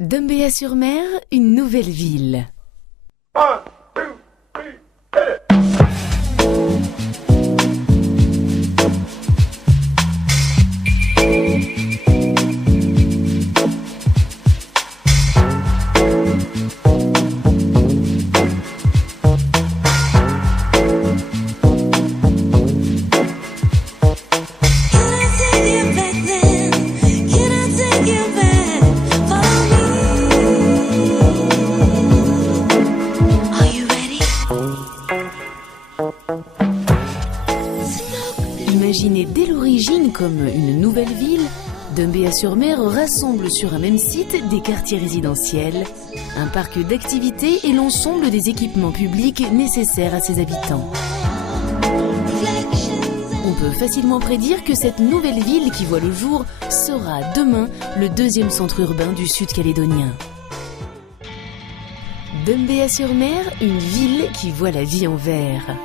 Dumbéa-sur-Mer, une nouvelle ville. Imaginée dès l'origine comme une nouvelle ville, Dumbéa-sur-Mer rassemble sur un même site des quartiers résidentiels, un parc d'activités et l'ensemble des équipements publics nécessaires à ses habitants. On peut facilement prédire que cette nouvelle ville qui voit le jour sera demain le deuxième centre urbain du Sud calédonien. Dumbéa-sur-Mer, une ville qui voit la vie en vert.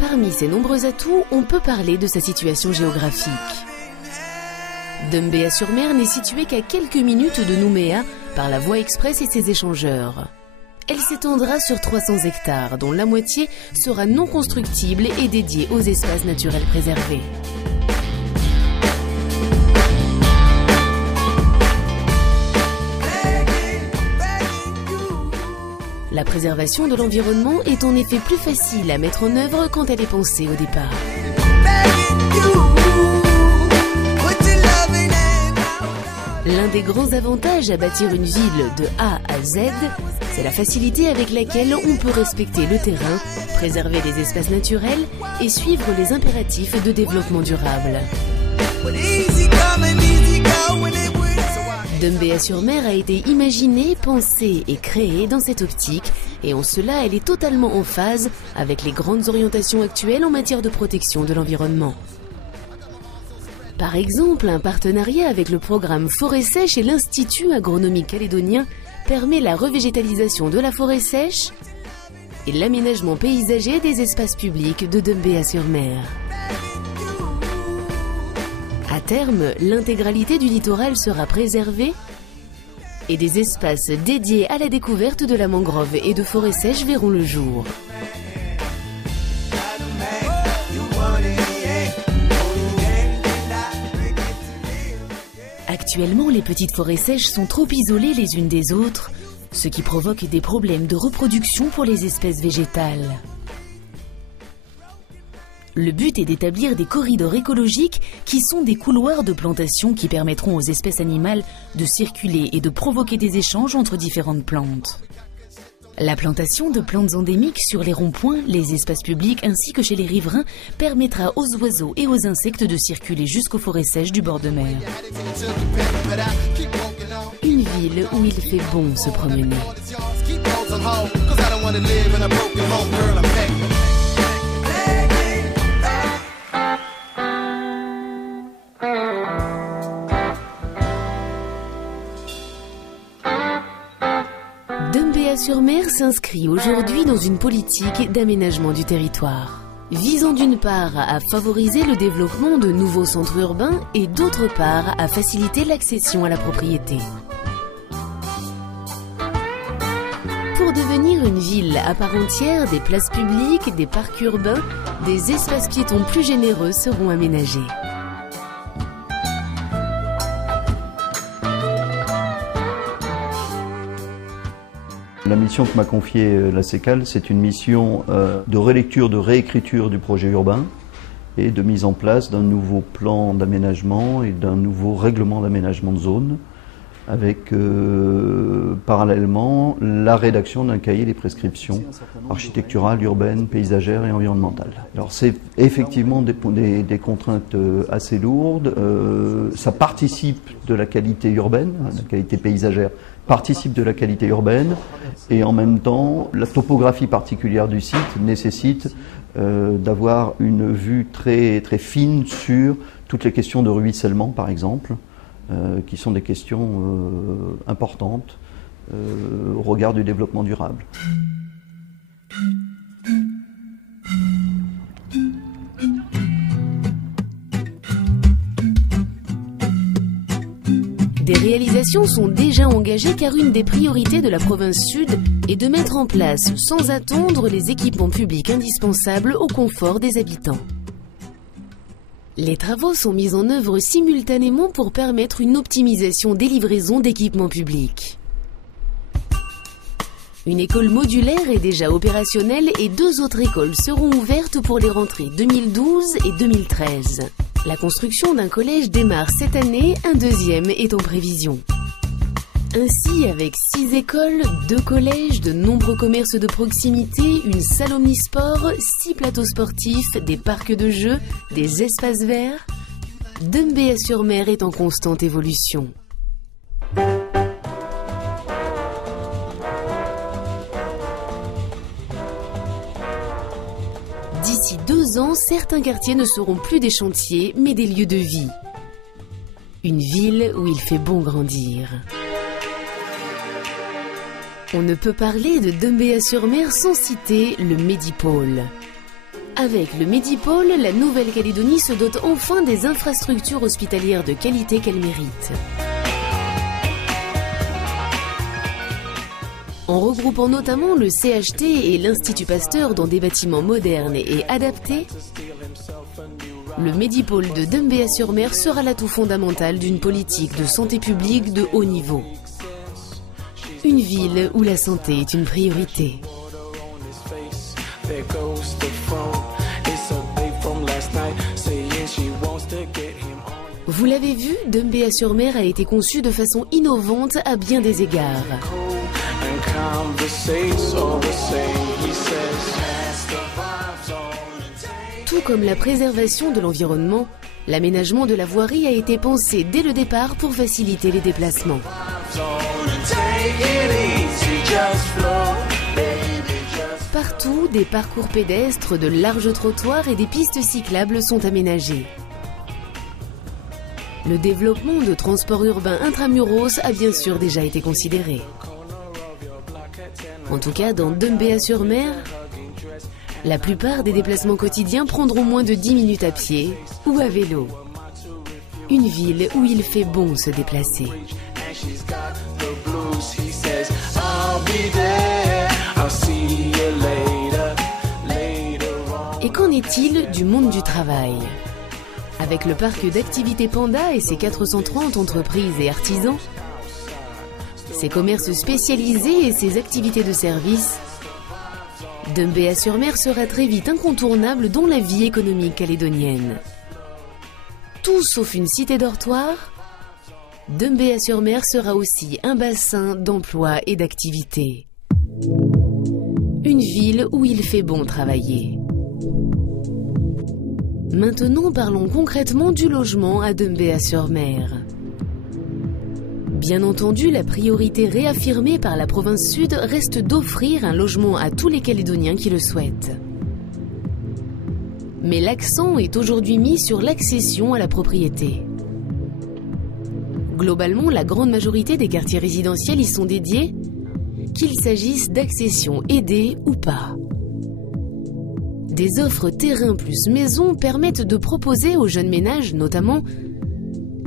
Parmi ses nombreux atouts, on peut parler de sa situation géographique. Dumbéa-sur-Mer n'est située qu'à quelques minutes de Nouméa par la voie express et ses échangeurs. Elle s'étendra sur 300 hectares, dont la moitié sera non constructible et dédiée aux espaces naturels préservés. La préservation de l'environnement est en effet plus facile à mettre en œuvre quand elle est pensée au départ. L'un des grands avantages à bâtir une ville de A à Z, c'est la facilité avec laquelle on peut respecter le terrain, préserver les espaces naturels et suivre les impératifs de développement durable. Dumbéa-sur-Mer a été imaginée, pensée et créée dans cette optique, et en cela elle est totalement en phase avec les grandes orientations actuelles en matière de protection de l'environnement. Par exemple, un partenariat avec le programme Forêt Sèche et l'Institut agronomique calédonien permet la revégétalisation de la forêt sèche et l'aménagement paysager des espaces publics de Dumbéa-sur-Mer. À terme, l'intégralité du littoral sera préservée et des espaces dédiés à la découverte de la mangrove et de forêts sèches verront le jour. Actuellement, les petites forêts sèches sont trop isolées les unes des autres, ce qui provoque des problèmes de reproduction pour les espèces végétales. Le but est d'établir des corridors écologiques qui sont des couloirs de plantation qui permettront aux espèces animales de circuler et de provoquer des échanges entre différentes plantes. La plantation de plantes endémiques sur les ronds-points, les espaces publics ainsi que chez les riverains permettra aux oiseaux et aux insectes de circuler jusqu'aux forêts sèches du bord de mer. Une ville où il fait bon se promener. Dumbéa-sur-Mer s'inscrit aujourd'hui dans une politique d'aménagement du territoire, visant d'une part à favoriser le développement de nouveaux centres urbains et d'autre part à faciliter l'accession à la propriété. Pour devenir une ville à part entière, des places publiques, des parcs urbains, des espaces piétons plus généreux seront aménagés. La mission que m'a confiée la CECAL, c'est une mission de relecture, de réécriture du projet urbain et de mise en place d'un nouveau plan d'aménagement et d'un nouveau règlement d'aménagement de zone avec parallèlement la rédaction d'un cahier des prescriptions architecturales, urbaines, paysagères et environnementales. Alors c'est effectivement des contraintes assez lourdes, ça participe de la qualité urbaine, la qualité paysagère participe de la qualité urbaine et en même temps la topographie particulière du site nécessite d'avoir une vue très, très fine sur toutes les questions de ruissellement par exemple, qui sont des questions importantes au regard du développement durable. Des réalisations sont déjà engagées car une des priorités de la province sud est de mettre en place sans attendre les équipements publics indispensables au confort des habitants. Les travaux sont mis en œuvre simultanément pour permettre une optimisation des livraisons d'équipements publics. Une école modulaire est déjà opérationnelle et 2 autres écoles seront ouvertes pour les rentrées 2012 et 2013. La construction d'un collège démarre cette année, un deuxième est en prévision. Ainsi, avec 6 écoles, 2 collèges, de nombreux commerces de proximité, une salle omnisport, 6 plateaux sportifs, des parcs de jeux, des espaces verts, Dembéa-sur-Mer est en constante évolution. D'ici 2 ans, certains quartiers ne seront plus des chantiers, mais des lieux de vie. Une ville où il fait bon grandir. On ne peut parler de Dembéa-sur-Mer sans citer le Medipôle. Avec le Medipôle, la Nouvelle-Calédonie se dote enfin des infrastructures hospitalières de qualité qu'elle mérite. En regroupant notamment le CHT et l'Institut Pasteur dans des bâtiments modernes et adaptés, le Medipôle de Dembéa-sur-Mer sera l'atout fondamental d'une politique de santé publique de haut niveau. Une ville où la santé est une priorité. Vous l'avez vu, Dembéa-sur-Mer a été conçu de façon innovante à bien des égards. Tout comme la préservation de l'environnement, l'aménagement de la voirie a été pensé dès le départ pour faciliter les déplacements. Partout, des parcours pédestres, de larges trottoirs et des pistes cyclables sont aménagés. Le développement de transports urbains intramuros a bien sûr déjà été considéré. En tout cas, dans Dembéa-sur-Mer, la plupart des déplacements quotidiens prendront moins de 10 minutes à pied ou à vélo. Une ville où il fait bon se déplacer. Et qu'en est-il du monde du travail? Avec le parc d'activités Panda et ses 430 entreprises et artisans, ses commerces spécialisés et ses activités de service, Dembéa-sur-Mer sera très vite incontournable dans la vie économique calédonienne. Tout sauf une cité dortoir, Dembéa-sur-Mer sera aussi un bassin d'emploi et d'activités. Une ville où il fait bon travailler. Maintenant, parlons concrètement du logement à Dembéa-sur-Mer. Bien entendu, la priorité réaffirmée par la province sud reste d'offrir un logement à tous les Calédoniens qui le souhaitent. Mais l'accent est aujourd'hui mis sur l'accession à la propriété. Globalement, la grande majorité des quartiers résidentiels y sont dédiés, qu'il s'agisse d'accession aidée ou pas. Des offres terrain plus maison permettent de proposer aux jeunes ménages, notamment,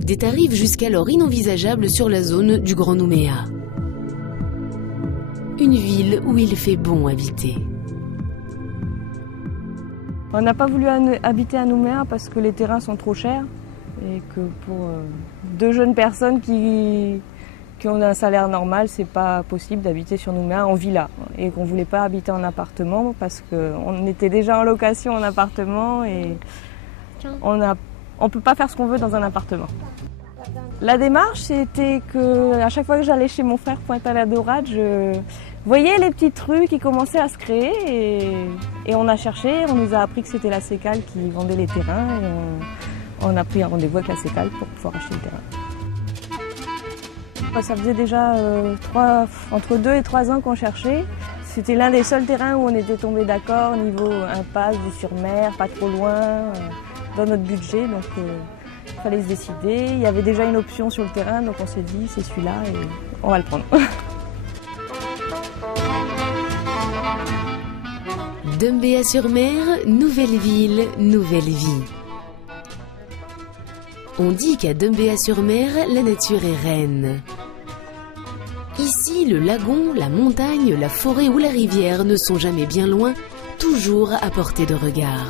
des tarifs jusqu'alors inenvisageables sur la zone du Grand Nouméa. Une ville où il fait bon habiter. On n'a pas voulu habiter à Nouméa parce que les terrains sont trop chers et que pour 2 jeunes personnes qui ont un salaire normal, c'est pas possible d'habiter sur Nouméa en villa et qu'on voulait pas habiter en appartement parce qu'on était déjà en location en appartement et on peut pas faire ce qu'on veut dans un appartement. La démarche, c'était que à chaque fois que j'allais chez mon frère Pointe-à-la-Dorade, je voyais les petites rues qui commençaient à se créer et on a cherché, on nous a appris que c'était la Sécale qui vendait les terrains et on a pris un rendez-vous avec la Sécale pour pouvoir acheter le terrain. Ça faisait déjà entre 2 et 3 ans qu'on cherchait. C'était l'un des seuls terrains où on était tombé d'accord niveau impasse, vue sur mer, pas trop loin, dans notre budget. Donc il fallait se décider. Il y avait déjà une option sur le terrain, donc on s'est dit c'est celui-là et on va le prendre. Dembéa-sur-Mer, nouvelle ville, nouvelle vie. On dit qu'à Dumbéa-sur-Mer, la nature est reine. Ici, le lagon, la montagne, la forêt ou la rivière ne sont jamais bien loin, toujours à portée de regard.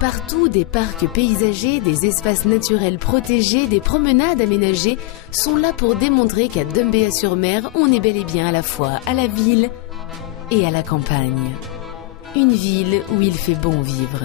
Partout, des parcs paysagers, des espaces naturels protégés, des promenades aménagées sont là pour démontrer qu'à Dumbéa-sur-Mer, on est bel et bien à la fois à la ville et à la campagne. Une ville où il fait bon vivre.